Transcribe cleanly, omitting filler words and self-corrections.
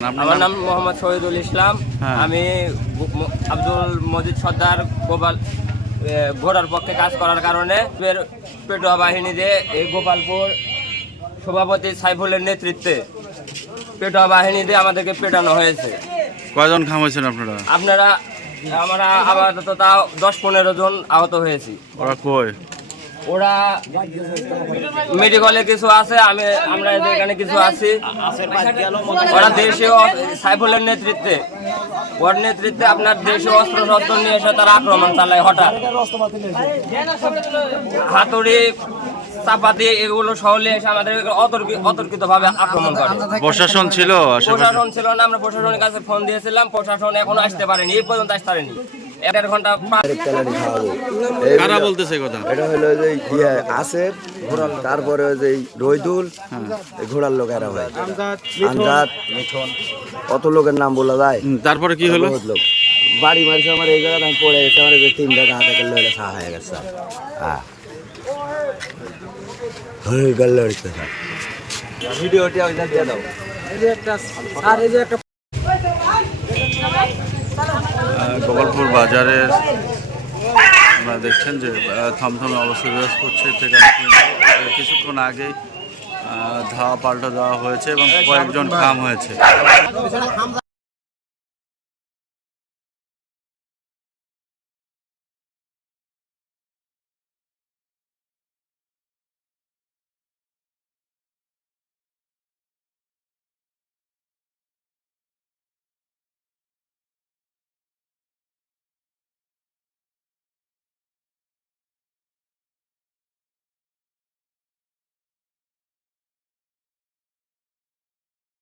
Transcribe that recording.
আমার নাম মোহাম্মদ শহীদুল ইসলাম। আমি আব্দুল মজিদ সর্দার ঘোড়ার পক্ষে কাজ করার কারণে পেটোয়া বাহিনী দিয়ে এই গোপালপুর সভাপতি সাইফুলের নেতৃত্বে পেটোয়া বাহিনী দিয়ে আমাদেরকে পেটানো হয়েছে। কয়জন খাম হয়েছেন আপনারা? আমরা আপাতত তাও 10-15 জন আহত হয়েছি। ওরা কই? ওরা মেডিকেলে কিছু আছে, আমরা এখানে কিছু আছি। ওরা দেশীয় সাইফুলের নেতৃত্বে আপনার দেশীয় অস্ত্র শস্ত্র নিয়ে এসে তারা আক্রমণ চালায়। হঠাৎ হাতুড়ি চাপাতি এগুলো সহলে এসে আমাদের অতর্কিত ভাবে আক্রমণ করে। প্রশাসন ছিল না, আমরা প্রশাসনের কাছে ফোন দিয়েছিলাম, প্রশাসন এখনো আসতে পারেনি, এই পর্যন্ত আসতে পারেনি। 1.5 ঘন্টা কারা বলতেছে কথা? এটা হলো যে আসের তারপরে যে রইদুল ঘোড়ার লোক এরা ভাই আমজাদ কত লোকের নাম বলা যায়। তারপরে কি হলো? লোক বাড়ি মারছে আমার এই জায়গায় আমি পড়ে গেছে, আমার যে 3টা গা থেকে লইলে সা হয়ে গেছে। হ্যাঁ হয়ে গেল ভিডিওটি ওইটা দিয়ে দাও। গোপালপুর বাজারের আপনারা দেখছেন যে থমথমে অবস্থা বিরাজ করছে। সেখানে কিছুক্ষণ আগেই ধাওয়া পাল্টা দেওয়া হয়েছে এবং কয়েকজন খাম হয়েছে।